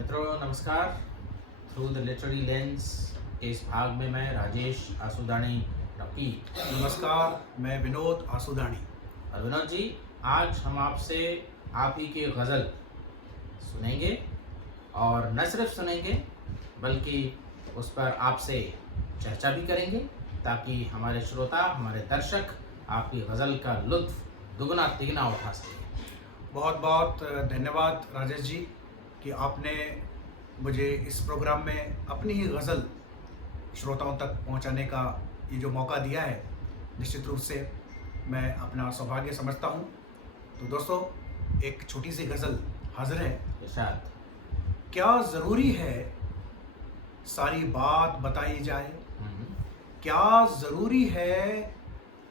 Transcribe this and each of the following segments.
मित्रों नमस्कार। Through the literary lens के इस भाग में मैं राजेश आसुदानी रॉकी। नमस्कार, मैं विनोद आसुदानी। और विनोद जी, आज हम आपसे आप ही की गज़ल सुनेंगे और न सिर्फ सुनेंगे बल्कि उस पर आपसे चर्चा भी करेंगे ताकि हमारे श्रोता, हमारे दर्शक आपकी गज़ल का लुत्फ़ दुगना तिगना उठा सकें। बहुत बहुत धन्यवाद राजेश जी कि आपने मुझे इस प्रोग्राम में अपनी ही गज़ल श्रोताओं तक पहुंचाने का ये जो मौका दिया है, निश्चित रूप से मैं अपना सौभाग्य समझता हूं। तो दोस्तों, एक छोटी सी गज़ल हाजिर है। इरशाद। क्या ज़रूरी है सारी बात बताई जाए, क्या ज़रूरी है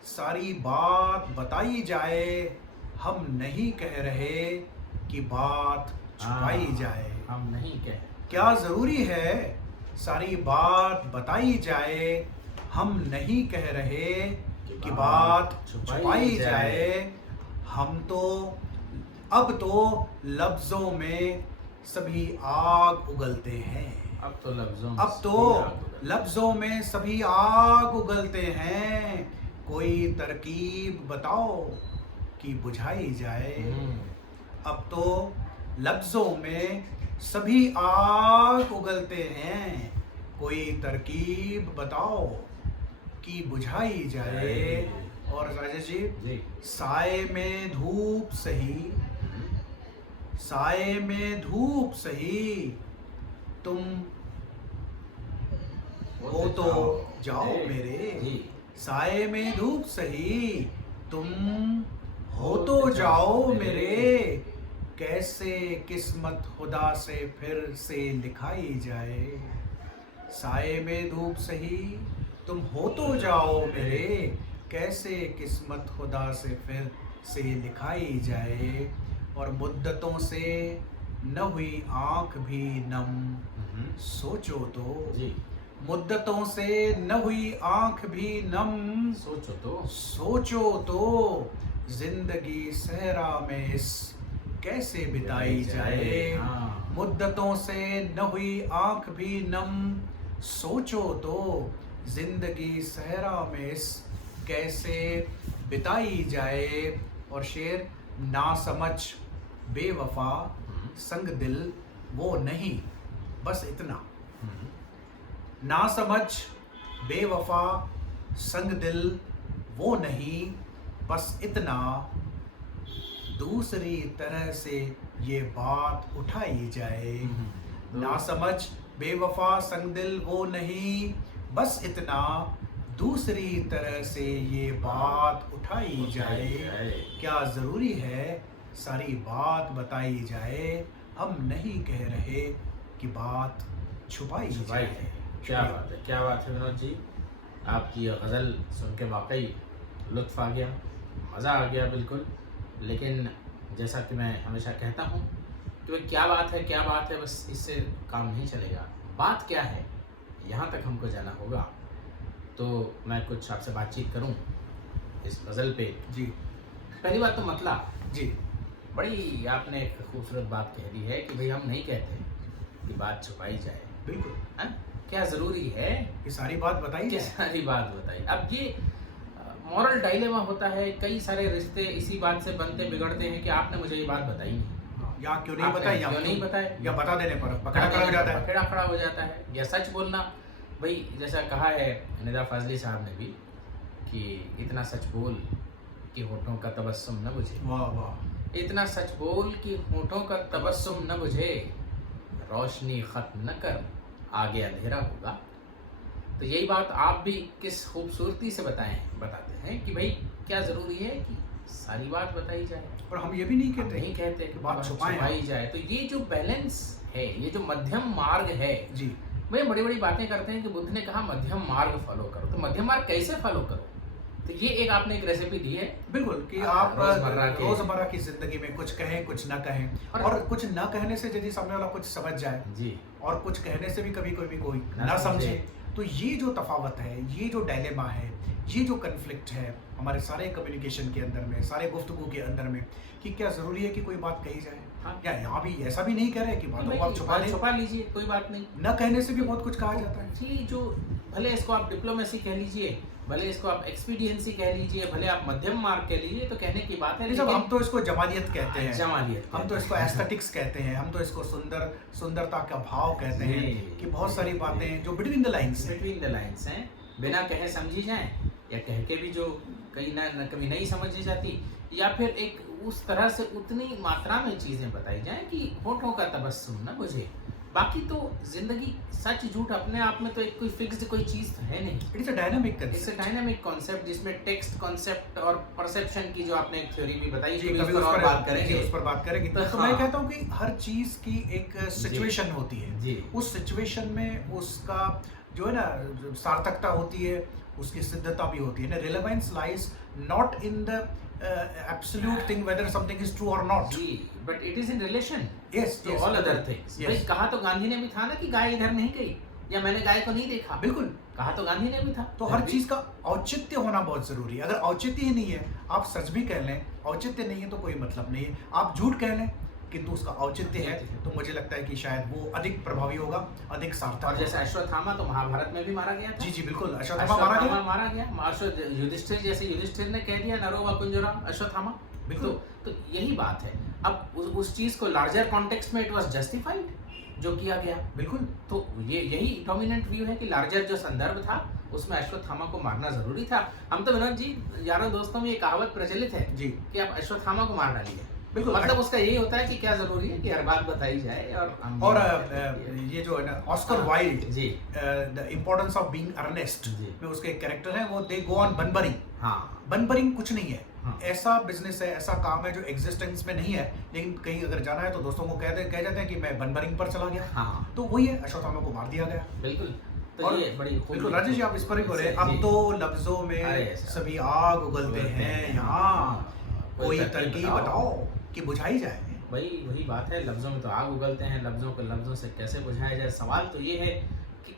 सारी बात बताई जाए, हम नहीं कह रहे कि बात छुपाई जाए। हम नहीं कह क्या ज़रूरी है सारी बात बताई जाए, हम नहीं कह रहे कि बात छुपाई जाए। हम तो अब तो लफ्ज़ों में सभी आग उगलते हैं। अब तो लफ्ज़ों में अब तो लफ्ज़ों में सभी आग उगलते हैं। कोई तरकीब बताओ कि बुझाई जाए। अब तो लफ्ज़ों में सभी आग उगलते हैं। कोई तरकीब बताओ कि बुझाई जाए। और राजेश जी, साए में धूप सही, साए में धूप सही, तुम हो तो जाओ मेरे। साए में धूप सही, तुम हो तो जाओ मेरे। कैसे किस्मत खुदा से फिर से लिखाई जाए। साए में धूप सही, तुम हो तो जाओ मेरे। कैसे किस्मत खुदा से फिर से लिखाई जाए। और मुद्दतों से न हुई आँख भी नम, सोचो तो। मुद्दतों से न हुई आँख भी नम, सोचो तो। जिंदगी सहरा में इस कैसे बिताई जाए। मुद्दतों से न हुई आँख भी नम, सोचो तो। जिंदगी सहरा में इस कैसे बिताई जाए। और शेर, ना समझ बेवफा संग दिल वो नहीं, बस इतना। ना समझ बेवफा संग दिल वो नहीं, बस इतना। दूसरी तरह से ये बात उठाई जाए। ना समझ बेवफा संग दिल वो नहीं, बस इतना। दूसरी तरह से ये बात उठाई जाए। क्या ज़रूरी है सारी बात बताई जाए, हम नहीं कह रहे कि बात छुपाई जाए। क्या बात है, क्या बात है विनोद जी। आपकी यह गज़ल सुन के वाकई लुत्फ़ आ गया, मज़ा आ गया बिल्कुल। लेकिन जैसा कि मैं हमेशा कहता हूँ कि भाई क्या बात है, क्या बात है, बस इससे काम नहीं चलेगा। बात क्या है, यहाँ तक हमको जाना होगा। तो मैं कुछ आपसे बातचीत करूँ इस गज़ल पे। जी। पहली बात तो मतलब जी, बड़ी आपने एक खूबसूरत बात कह दी है कि भाई हम नहीं कहते कि बात छुपाई जाए। बिल्कुल। हाँ, क्या ज़रूरी है कि सारी बात बताई जाए। सारी बात बताइए। अब ये मॉरल डायलेमा होता है। कई सारे रिश्ते इसी बात से बनते बिगड़ते हैं कि आपने मुझे ये बात बताई नहीं, या क्यों नहीं बताई, क्यों नहीं बताए, या बता देने पर पकड़ा खड़ा हो जाता है। पकड़ा खड़ा हो जाता है। या सच बोलना, भाई जैसा कहा है निदा फाजली साहब ने भी कि इतना सच बोल कि होठों का तबस्सुम न बुझे। वाह वाह। इतना सच बोल कि होठों का तबस्सुम न बुझे, रोशनी खत्म न कर आगे अंधेरा होगा। तो यही बात आप भी किस खूबसूरती से बताते हैं कि भाई क्या ज़रूरी है कि सारी बात बताई जाए। और हम ये भी नहीं कहते कि बात छुपाई जाए। तो ये जो बैलेंस है, ये जो मध्यम मार्ग है जी। भाई बड़ी बड़ी बातें करते हैं कि बुद्ध ने कहा मध्यम मार्ग फॉलो करो। तो मध्यम मार्ग कैसे फॉलो करो, तो ये एक आपने एक रेसिपी दी है। बिल्कुल कि आप रोजमर्रा की जिंदगी में कुछ कहें कुछ ना कहें। और कुछ ना कहने से यदि सामने वाला कुछ समझ जाए जी, और कुछ कहने से भी कभी कोई ना समझे, तो ये जो तफावत है, ये जो डायलेमा है, ये जो कन्फ्लिक्ट है हमारे सारे कम्युनिकेशन के अंदर में, सारे गुफ्तगू के अंदर में, कि क्या ज़रूरी है कि कोई बात कही जाए। हाँ। या यहाँ भी ऐसा भी नहीं कह रहे कि बातों को आप छुपा बात लें, छुपा लीजिए, कोई बात नहीं। न कहने से भी बहुत कुछ कहा जाता है। जी, जो भले इसको आप डिप्लोमेसी कह लीजिए, भले इसको आप एक्सपीडियंसी कह लीजिए, भले आप मध्यम मार्ग कह लीजिए, तो कहने की बात है। नहीं साहब, हम तो इसको जमालियत कहते हैं, जमालियत हम तो इसको एस्थेटिक्स कहते हैं, हम तो इसको सुंदरता का भाव कहते हैं कि बहुत सारी बातें जो बिटवीन द लाइंस हैं, बिटवीन द लाइंस हैं, बिना कहे समझी जाएं, या कह के भी जो कहीं ना कभी नहीं समझी जाती, या फिर एक उस तरह से उतनी मात्रा में चीजें बताई जाएं कि होठों का तबस्सुम न बुझे। बाकी तो जिंदगी सच झूठ अपने आप में तो एक कोई फिक्स्ड कोई चीज तो है नहीं। It's a dynamic it's a dynamic concept, जिसमें टेक्स्ट कॉन्सेप्ट और परसेप्शन की जो आपने एक थ्योरी भी बताई, जी, कभी कभी उस पर और बात करेंगे, उस पर बात करेंगे। तो तो हाँ। मैं कहता हूँ कि हर चीज की एक सिचुएशन होती है, जी। उस सिचुएशन में उसका जो है ना सार्थकता होती है, उसकी सिद्धता भी होती है ना। Relevance lies not in the absolute thing whether something is true और नॉट, जी, but it is in relation yes to all other things. भाई कहा तो गांधी ने भी था ना कि गाय इधर नहीं गई, या मैंने गाय को नहीं देखा, बिल्कुल कहा तो गांधी ने भी था। तो हर चीज का औचित्य होना बहुत जरूरी है। अगर औचित्य ही नहीं है, आप सच भी कह लें, औचित्य नहीं है तो कोई मतलब नहीं है। आप झूठ कह लें किंतु उसका औचित्य है, तो मुझे लगता है कि शायद वो अधिक प्रभावी होगा, अधिक सार्थक और होगा। जैसे अश्वत्थामा तो महाभारत में भी मारा गया था। जी जी बिल्कुल, अश्वत्थामा मारा गया। मारा गया। युधिष्ठिर, जैसे युधिष्ठिर ने कह दिया नरो व कुंजरा अश्वत्थामा, बिल्कुल। तो यही बात है। अब उस चीज को लार्जर कॉन्टेक्स्ट में इट वाज जस्टिफाइड जो किया गया। बिल्कुल, तो ये यही डोमिनेंट व्यू है कि लार्जर जो संदर्भ था उसमें अश्वत्थामा को मारना जरूरी था। हम तो विनोद जी यारों दोस्तों में ये कहावत प्रचलित है जी कि आप अश्वत्थामा को मार डालिए। बिल्कुल, मतलब उसका यही होता है कि क्या जरूरी है कि हर बात बताई जाए। और ये जो है ना ऑस्कर वाइल्ड, जी the importance of being Earnest जी। में उसके एक कैरेक्टर है, वो दे गो ऑन बनबरिंग। हाँ बनबरिंग कुछ नहीं है, हाँ। ऐसा बिजनेस है, ऐसा काम है जो एग्जिस्टेंस में नहीं है, लेकिन कहीं अगर जाना है तो दोस्तों को कह जाते हैं कि मैं बनबरिंग पर चला गया। हाँ तो वही है, अश्वत्थामा को मार दिया गया। बिल्कुल। तो और ये बड़ी बिल्कुल राजेश जी, आप इस पर ही बोले, अब तो लफ्जों में अरे साहब। सभी आग उगलते हैं यहाँ, कोई तरकीब बताओ कि बुझाई जाए। वही बात है, लफ्जों में तो आग उगलते हैं, लफ्जों को लफ्जों से कैसे बुझाया जाए। सवाल तो ये है कि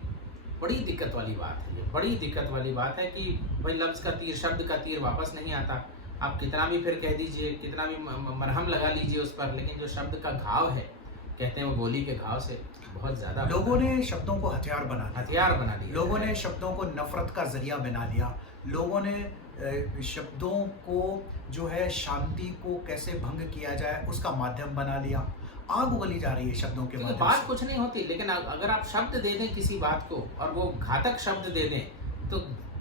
बड़ी दिक्कत वाली बात है, ये बड़ी दिक्कत वाली बात है कि भाई लफ्ज का तीर, शब्द का तीर वापस नहीं आता। आप कितना भी फिर कह दीजिए, कितना भी मरहम लगा लीजिए उस पर, लेकिन जो शब्द का घाव है, कहते हैं वो गोली के घाव से बहुत ज्यादा। लोगों ने शब्दों को हथियार बना दिया, लोगों ने शब्दों को नफरत का जरिया बना लिया, लोगों ने शब्दों को जो है शांति को कैसे भंग किया जाए उसका माध्यम बना लिया। आग उगली जा रही है शब्दों के माध्यम बात से। कुछ नहीं होती, लेकिन अगर आप शब्द दे दें किसी बात को और वो घातक शब्द दे दें, तो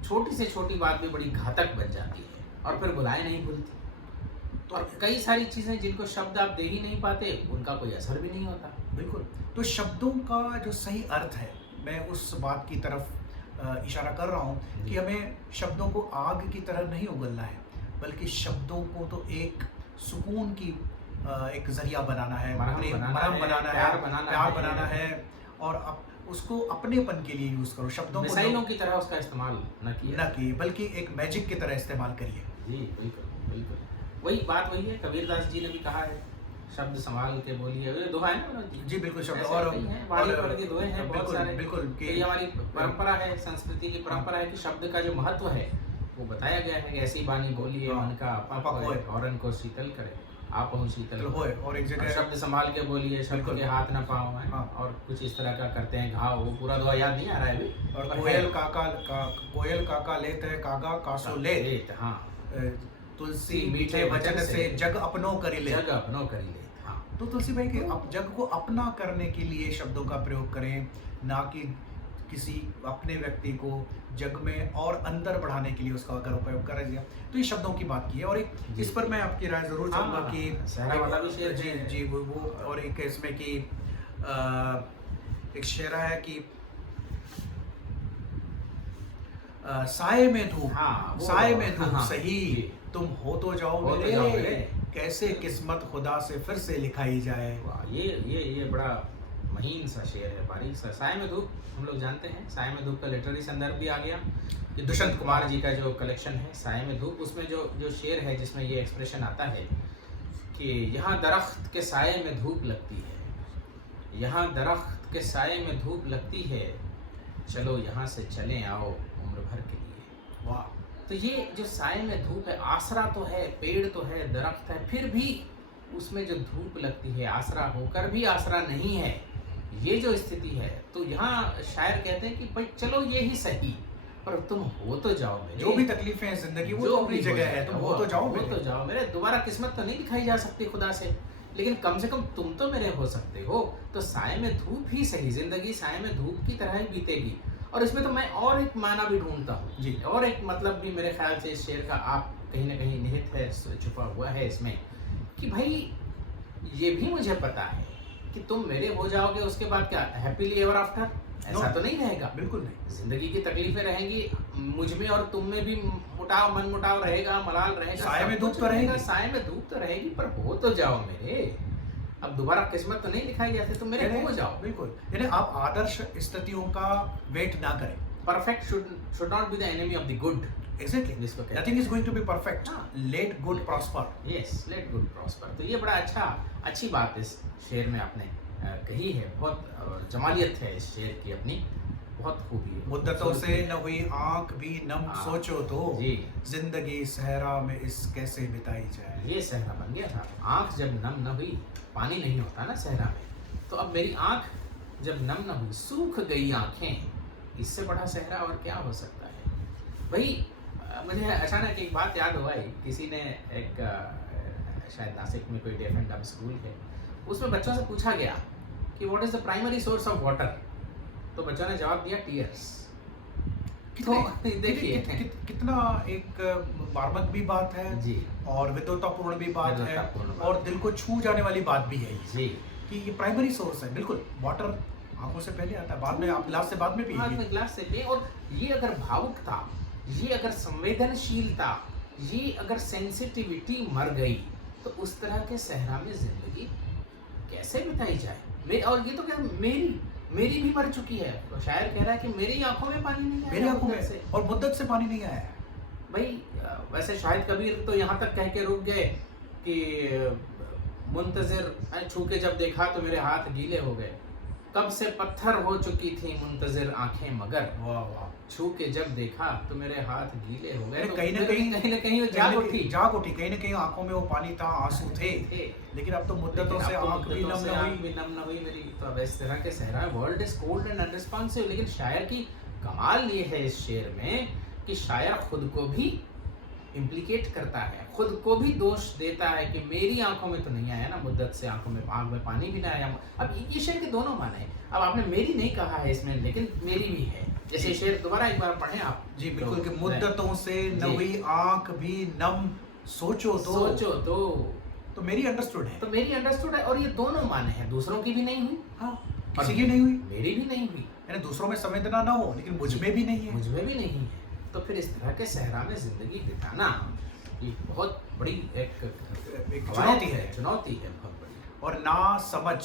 छोटी से छोटी बात भी बड़ी घातक बन जाती है और फिर बुलाएं नहीं भूलती। तो और कई सारी चीजें जिनको शब्द आप दे ही नहीं पाते, उनका कोई असर भी नहीं होता। बिल्कुल, तो शब्दों का जो सही अर्थ है, मैं उस बात की तरफ इशारा कर रहा हूँ कि हमें शब्दों को आग की तरह नहीं उगलना है, बल्कि शब्दों को तो एक सुकून की एक जरिया बनाना है, मरहम बनाना है, प्यार बनाना है, और उसको अपनेपन के लिए यूज करो। शब्दों को मिसाइलों की तरह उसका इस्तेमाल न किए, बल्कि एक मैजिक की तरह इस्तेमाल करिए। जी बिल्कुल बिल्कुल, वही बात वही है। कबीरदास जी ने भी कहा है, शब्द संभाल के बोलिए, ये दोहा है ना जी बिल्कुल, शब्द और वाणी के दोहे हैं बहुत सारे। बिल्कुल तो ये हमारी परंपरा है, संस्कृति की परंपरा है कि शब्द का जो महत्व है वो बताया गया है कि ऐसी बानी बोलिए मन का आपा होए, औरन को शीतल करे, आप हूँ शीतल होए। और एक जगह शब्द संभाल के बोलिए, शब्द के हाथ न पाओ है, और कुछ इस तरह का करते हैं घाव। वो पूरा दोहा याद नहीं आ रहा है अभी। और कोयल काका लेत है कागा कासो लेत, हाँ, तुलसी मीठे वचन से जग अपनो करी ले, जग अपनो करी ले। हाँ, तो तुलसी भाई के अब जग को अपना करने के लिए शब्दों का प्रयोग करें, ना कि किसी अपने व्यक्ति को जग में और अंदर बढ़ाने के लिए उसका अगर उपयोग कर दिया। तो ये शब्दों की बात की है, और एक इस पर मैं आपकी राय जरूर चाहूँगा कि सहरा वाला भी शेर जी जी वो और एक इसमें कि एक शेरा है कि साए में धूप, साए में धूप सही, तुम हो तो जाओ मेरे, कैसे किस्मत खुदा से फिर से लिखाई जाए। ये बड़ा महीन सा शेर है, बारीक सा। साए में धूप हम लोग जानते हैं, साए में धूप का लिटरेरी संदर्भ भी आ गया कि दुष्यंत कुमार जी का जो कलेक्शन है साए में धूप, उसमें जो शेर है जिसमें ये एक्सप्रेशन आता है कि यहाँ दरख्त के साए में धूप लगती है, यहाँ दरख्त के साए में धूप लगती है, चलो यहाँ से चलें आओ उम्र भर के लिए। वाह! तो ये जो साए में धूप है, आसरा तो है, पेड़ तो है, दरख्त है, फिर भी उसमें जो धूप लगती है, आसरा होकर भी आसरा नहीं है, ये जो स्थिति है, तो यहाँ शायर कहते हैं कि भाई चलो ये ही सही, पर तुम हो तो जाओ मेरे। जो भी तकलीफें हैं जिंदगी वो तो अपनी जगह है, तुम हो तो जाओ हो तो जाओ मेरे। दोबारा किस्मत तो नहीं दिखाई जा सकती खुदा से, लेकिन कम से कम तुम तो मेरे हो सकते हो। तो साए में धूप ही सही, जिंदगी साए में धूप की तरह ही बीतेगी। और इसमें तो मैं और एक माना भी ढूंढता हूँ जी, और एक मतलब भी मेरे ख्याल से इस शेर का आप कहीं ना कहीं निहित है, छुपा हुआ है इसमें, कि भाई ये भी मुझे पता है कि तुम मेरे हो जाओगे, उसके बाद क्या हैप्पीली एवर आफ्टर, ऐसा तो नहीं रहेगा। बिल्कुल नहीं। जिंदगी की तकलीफें रहेंगी, मुझ में और तुम में भी मुटाव, मन मुटाव रहेगा, मलाल रहेगा, साए में सब धूप कुछ तो रहेगी। साए में धूप तो रहेगी, पर हो तो जाओ मेरे। अब दोबारा किस्मत तो नहीं दिखाई जाती, तो मेरे हो जाओ। बिल्कुल, यानी आप आदर्श स्थितियों का वेट ना करें। Perfect should not be the enemy of the good. Exactly. जिसको कहते हैं। Nothing is going to be perfect. हाँ। Let good prosper. Yes, let good prosper। तो ये बड़ा अच्छी बात इस शेर में आपने कही है। बहुत जमालियत है इस शेर की, अपनी बहुत खूबी है। मुद्दतों से न हुई आंख भी नम, हाँ, सोचो तो जी। जिंदगी सहरा में इस कैसे बिताई जाए। ये सहरा बन गया था। आंख जब नम न हुई, पानी नहीं होता ना सहरा में, तो अब मेरी आंख जब नम न हुई, सूख गई आंखें, इससे बड़ा सहरा और क्या हो सकता है भाई। मुझे अचानक एक बात याद हुआ है, किसी ने एक शायद नासिक में कोई डेफ एंड डम स्कूल है, उसमें बच्चों से पूछा गया कि what is the primary source of water, तो बच्चों ने जवाब दिया टीयर्स। तो देखिए कितना एक मार्मिक भी बात है जी, और विद्वतापूर्ण भी बात है, विद्वतापूर्ण बात और दिल को छू जाने वाली बात भी है जी, कि ये प्राइमरी सोर्स है। बिल्कुल, वाटर आंखों से पहले आता है, बाद में आप गिलास से बाद में हाथ पिएंगे। में गिलास से पिए। और ये अगर भावुकता, ये अगर संवेदनशीलता, ये अगर सेंसिटिविटी मर गई, तो उस तरह के सहरा में जिंदगी कैसे बिताई जाए। और ये तो क्या मेरी भी मर चुकी है। तो शायर कह रहा है कि मेरी आंखों में पानी नहीं आया, मेरी आंखों में से। और मुद्दत से पानी नहीं आया। भाई वैसे शायद कबीर तो यहाँ तक कह के रुक गए कि मुंतजिर छू के जब देखा तो मेरे हाथ गीले हो गए, कब से पत्थर हो चुकी थी मुंतजिर आंखें, मगर वाह वाह, छू के जब देखा तो मेरे हाथ गीले हो गए। तो कहीं ना कहीं वो जाग उठी, कहीं ना कहीं आंखों में वो पानी था, आंसू थे। लेकिन अब तो मुद्दतों से आंख भी नम न हुई मेरी। तो अब इस तरह के सहरा, world is cold and unresponsive. लेकिन शायर की कमाल ये है इस शेर में कि शायर खुद को भी इम्प्लीकेट करता है, खुद को भी दोष देता है कि मेरी आंखों में तो नहीं आया ना मुद्दत से, आंख में पानी भी ना आया। अब ये शेर के दोनों माने हैं। अब आपने मेरी नहीं कहा है इसमें, लेकिन मेरी भी है। जैसे शेर दोबारा एक बार पढ़ें आप। जी बिल्कुल, कि मुद्दतों से न हुई आंख भी नम, सोचो तो मेरी अंडरस्टूड है। तो मेरी अंडरस्टूड है, और ये दोनों माने हैं, दूसरों की भी नहीं हुई, हाँ, किसी की नहीं हुई, मेरी भी नहीं हुई। यानी दूसरों में संवेदना ना हो, लेकिन मुझ में भी नहीं है। मुझ में भी नहीं है। तो फिर इस तरह के सहरा में जिंदगी बिताना ये बहुत बड़ी एक चुनौती है। चुनौती है बहुत बड़ी। और ना समझ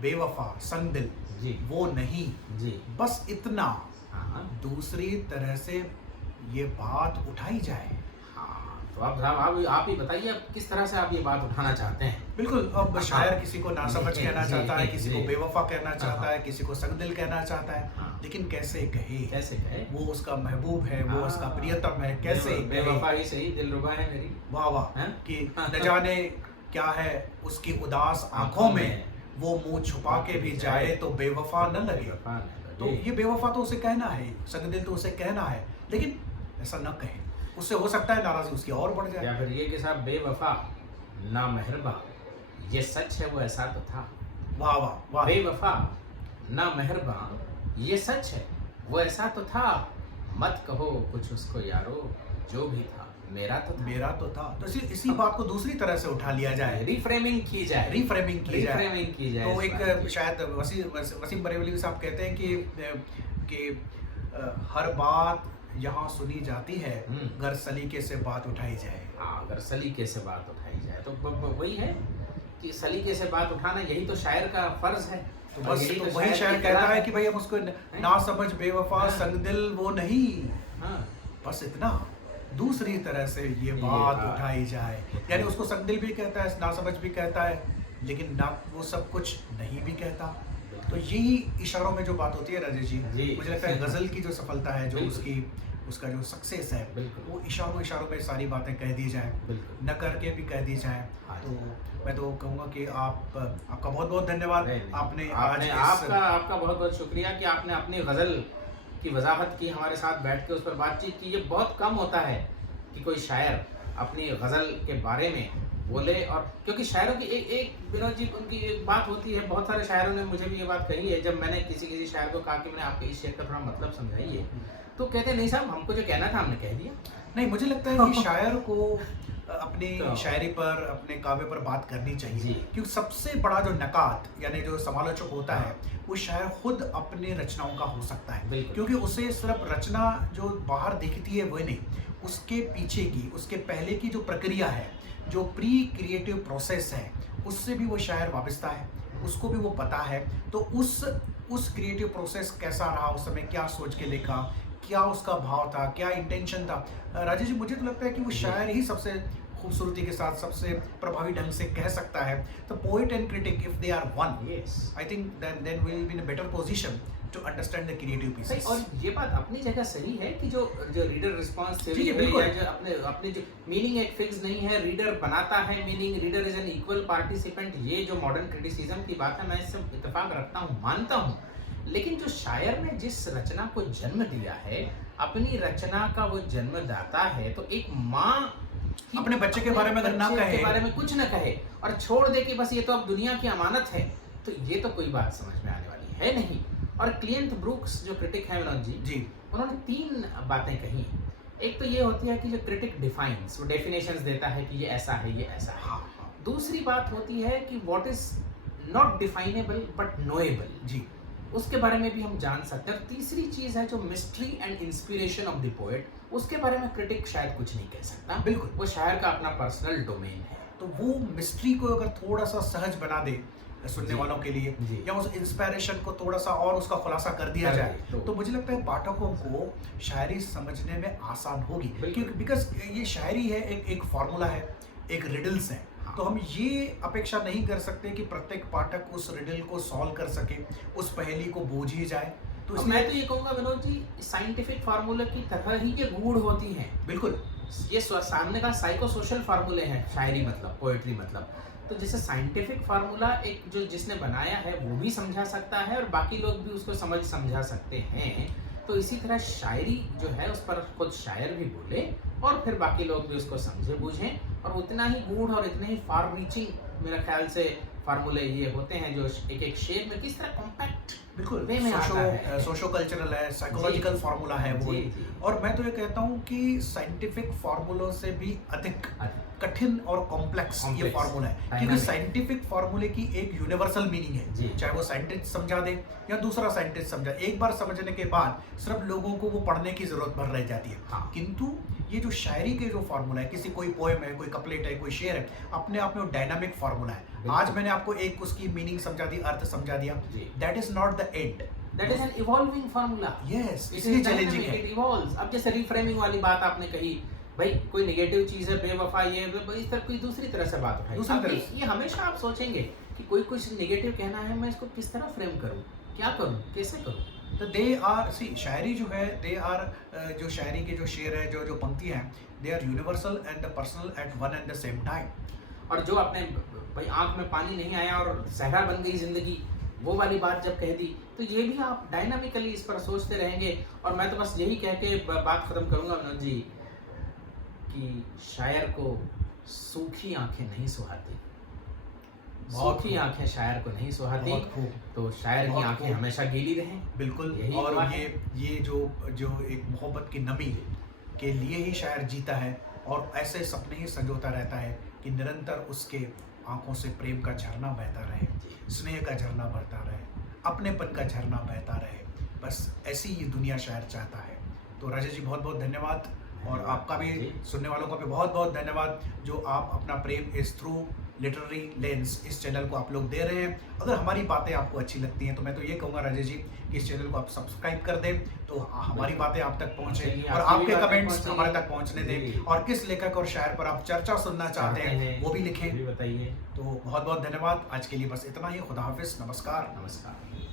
बेवफा संग दिल जी, वो नहीं, जी, बस इतना हाँ, दूसरी तरह से ये बात उठाई जाए। हाँ। तो आप ही बताइए, अब किस तरह से आप ये बात उठाना चाहते हैं। बिल्कुल, अब शायर किसी को नासमझ जी, कहना जी, चाहता है, जी, किसी जी। को बेवफा कहना चाहता हाँ। है, किसी को संगदिल कहना चाहता है, हाँ। लेकिन कैसे कहे। कैसे कहे, वो उसका महबूब है, वो हाँ। उसका प्रियतम है, कैसे बेवफा ही सही, दिलरुबा है मेरी। वाह वाह, हैं? कि न जाने क्या है उसकी उदास आंखों में, वो मुंह छुपा के भी जाए तो बेवफा न लगे। बेवफा न तो लगे। ये बेवफा तो उसे कहना है, संगदिल तो उसे कहना है, लेकिन ऐसा न कहे, उससे हो सकता है नाराजगी उसकी और बढ़ जाए। या फिर ये कि साहब बेवफा ना मेहरबा, ये सच है वो ऐसा तो था। वाह वाह वाह, बेवफा ना मेहरबा, ये सच है वो ऐसा तो था। मत कहो कुछ उसको यारो, जो भी था मेरा तो था। मेरा तो था। तो इसी बात को दूसरी तरह से उठा लिया जाए, रिफ्रेमिंग की जाए, रिफ्रेमिंग की जाए। रिफ्रेमिंग की जाए। तो इस बात एक की। शायद वसीम बरेलवी साहब कहते हैं कि हर बात यहाँ सुनी जाती है, अगर सलीके से बात उठाई जाए। हाँ, अगर सलीके से बात उठाई जाए तो वही है कि सलीके से बात उठाना, यही तो शायर का फर्ज है। तो बस यही तो तो वही शायर की कहता कला है कि भाई हम उसको ना समझ बेवफा हाँ। संग दिल वो नहीं, हाँ, बस इतना दूसरी तरह से ये बात उठाई जाए। यानी उसको संग दिल भी कहता है, ना समझ भी कहता है, लेकिन ना वो सब कुछ नहीं भी कहता। तो यही इशारों में जो बात होती है राजेश जी, जी। मुझे लगता है गजल की जो सफलता है, जो बिल्कुल। उसकी उसका जो सक्सेस है बिल्कुल। वो इशारों इशारों में सारी बातें कह दी जाए, बिल्कुल। न करके भी कह दी जाए। हाँ तो जी। मैं तो कहूँगा कि आपका बहुत बहुत धन्यवाद। नहीं, नहीं। आपने आपने आज आपका बहुत बहुत शुक्रिया कि आपने अपनी गज़ल की वजाहत की, हमारे साथ बैठ के उस पर बातचीत की। ये बहुत कम होता है कि कोई शायर अपनी गज़ल के बारे में बोले, और क्योंकि शायरों की एक एक विनोद जी उनकी एक बात होती है, बहुत सारे शायरों ने मुझे भी ये बात कही है, जब मैंने किसी शायर को कहा कि मैंने आपके इस शेर का थोड़ा मतलब समझाइए, तो कहते नहीं साहब, हमको जो कहना था हमने कह दिया। नहीं, मुझे लगता है कि शायर को अपनी तो शायरी पर, अपने काव्य पर बात करनी जी। चाहिए, क्योंकि सबसे बड़ा जो नकात यानी जो समालोचक होता है वो शायर खुद अपने रचनाओं का हो सकता है, बिल्कुल। क्योंकि उसे सिर्फ रचना जो बाहर दिखती है वो नहीं, उसके पीछे की, उसके पहले की जो प्रक्रिया है, जो प्री क्रिएटिव प्रोसेस है, उससे भी वो शायर वाबस्ता है, उसको भी वो पता है। तो उस क्रिएटिव प्रोसेस कैसा रहा, उस समय क्या सोच के लिखा, क्या उसका भाव था, क्या इंटेंशन था। राजेश जी, मुझे तो लगता है कि वो शायर ही सबसे खूबसूरती के साथ सबसे प्रभावी ढंग से कह सकता है। तो poet and critic, if they are one, yes. I think then we will be in a better position to understand the creative सही, पीसेस। और ये बात अपनी जगह सही है कि जो रीडर रिस्पॉन्स जी, थ्योरी है, बिल्कुल। या जो अपने जो मीनिंग एक फिक्स नहीं है, रीडर बनाता है meaning, reader is an equal participant. ये जो मॉडर्न क्रिटिसिज्म की बात है, मैं इससे इत्तेफाक रखता हूँ, मानता हूँ। लेकिन जो शायर ने जिस रचना को जन्म दिया है, अपनी रचना का वो जन्मदाता है, तो एक माँ अपने बच्चे के बारे में अगर ना बच्चे कहे, के बारे में कुछ ना कहे और छोड़ दे कि बस ये तो अब दुनिया की अमानत है, तो ये तो कोई बात समझ में आने वाली है नहीं। और क्लियंट ब्रूक्स जो क्रिटिक है विनोद जी, उन्होंने 3 बातें कही। एक तो ये होती है कि जो क्रिटिक डिफाइंस, वो डेफिनेशंस देता है कि ये ऐसा है, ये ऐसा है। हाँ, दूसरी बात होती है कि what is not definable but knowable, जी, उसके बारे में भी हम जान सकते हैं। और तीसरी चीज है जो mystery and inspiration of the poet, उसके बारे में क्रिटिक शायद कुछ नहीं कह सकता। बिल्कुल। वो शायर का अपना पर्सनल डोमेन है। तो वो मिस्ट्री को अगर थोड़ा सा सहज बना दे सुनने जी, वालों के लिए, जी। या उस इंस्पायरेशन को थोड़ा सा और उसका खुलासा कर दिया जाए, तो तो मुझे लगता है पाठकों को शायरी समझने में आसान होगी, बिल्कुल। क्योंकि बिकॉज ये शायरी है, एक फार्मूला है, एक रिडल्स है। हाँ। तो हम ये अपेक्षा नहीं कर सकते कि प्रत्येक पाठक उस रिडल को सॉल्व कर सके, उस पहेली को बूझ ही जाए। तो और मैं तो ये कहूँगा विनोद जी, साइंटिफिक फार्मूले की तरह ही ये गूढ़ होती हैं। बिल्कुल, ये सामने का साइको सोशल फार्मूले हैं, शायरी मतलब, पोएट्री मतलब। तो जैसे साइंटिफिक फार्मूला एक जो जिसने बनाया है वो भी समझा सकता है, और बाकी लोग भी उसको समझा सकते हैं। तो इसी तरह शायरी जो है उस पर खुद शायर भी बोले और फिर बाकी लोग भी उसको समझे बूझें, और उतना ही गूढ़ और इतने ही फार रीचिंग मेरा ख्याल से फार्मूले ये होते हैं, जो एक एक शेर में किस तरह कॉम्पैक्ट बिल्कुल वे में आता है। सोशो कल्चरल है, साइकोलॉजिकल जी। फार्मूला है वो। जी, जी। और मैं तो ये कहता हूँ कि साइंटिफिक फार्मूलों से भी अधिक कठिन और कॉम्प्लेक्स ये Complex, फार्मूला है, क्योंकि dynamic। साइंटिफिक फार्मूले की एक यूनिवर्सल मीनिंग जी। है, चाहे वो साइंटिस्ट समझा दे या दूसरा साइंटिस्ट समझा। एक बार समझने के बाद सिर्फ लोगों को वो पढ़ने की जरूरत भर रह जाती है। हाँ। किंतु ये जो शायरी के जो फार्मूला है, किसी कोई पोएम है, कोई कपलेट है, कोई शेर है, अपने आप में वो डायनामिक फार्मूला है। बिल्कुल। आज मैंने आपको एक उसकी मीनिंग समझा दी, अर्थ समझा दिया, जी। That is not the end, that is an evolving formula. Yes, It इसलिए is चैलेंजिंग dynamic, है। it evolves। अब जैसे रिफ्रेमिंग वाली बात आपने कही, भाई कोई नेगेटिव चीज है, बेवफा ये इस तरह कोई दूसरी तरह से बात उठाई। दूसरी अब तरह ये हमेशा आप सोचेंगे कि कोई कुछ नेगेटिव कहना है, मैं इसको किस तरह फ्रेम करूं, क्या करूं, कैसे करूं। तो दे आर सी शायरी जो है, दे आर जो शायरी के जो शेर है, जो पंक्तियां हैं, they are universal and the personal at one and the same time. और जो आपने भाई आंख में पानी नहीं आया और सहरा बन गई जिंदगी, वो वाली बात जब कह दी, तो ये भी आप डायनामिकली इस पर सोचते रहेंगे। और मैं तो बस यही कह के बात खत्म करूंगा विनोद जी, कि शायर को सूखी आंखें नहीं सुहाती, सूखी आंखें शायर को नहीं सुहाती, बहुत खूब, तो शायर की बहुत आंखें खूब। हमेशा गीली रहें। बिल्कुल। यही और दुआ है। ये जो एक मोहब्बत की नमी के लिए ही शायर जीता है, और ऐसे सपने ही संजोता रहता है कि निरंतर उसके आंखों से प्रेम का झरना बहता रहे, स्नेह का झरना बहता रहे, अपनेपन का झरना बहता रहे। बस ऐसी ही दुनिया शायर चाहता है। तो राजेश जी, बहुत बहुत धन्यवाद, और आपका भी, सुनने वालों का भी बहुत बहुत धन्यवाद, जो आप अपना प्रेम इस थ्रू लिटरेरी लेंस इस चैनल को आप लोग दे रहे हैं। अगर हमारी बातें आपको अच्छी लगती हैं, तो मैं तो ये कहूँगा राजेश जी कि इस चैनल को आप सब्सक्राइब कर दें, तो हमारी बातें आप तक पहुँचे, और आपके कमेंट्स हमारे तक पहुँचने दें, और किस लेखक और शायर पर आप चर्चा सुनना चाहते हैं वो भी लिखें। बताइए। तो बहुत बहुत धन्यवाद। आज के लिए बस इतना ही। खुदा हाफिज, नमस्कार। नमस्कार।